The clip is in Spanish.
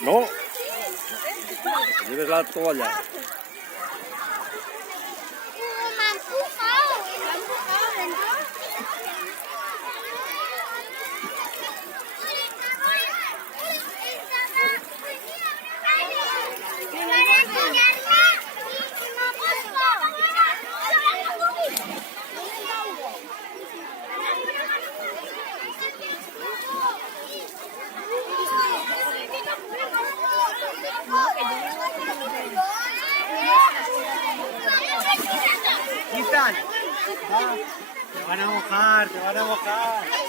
No. Lleves la toalla. Me ha empujado. Me ha empujado dentro. Ethan, te van a mojar, te van a mojar.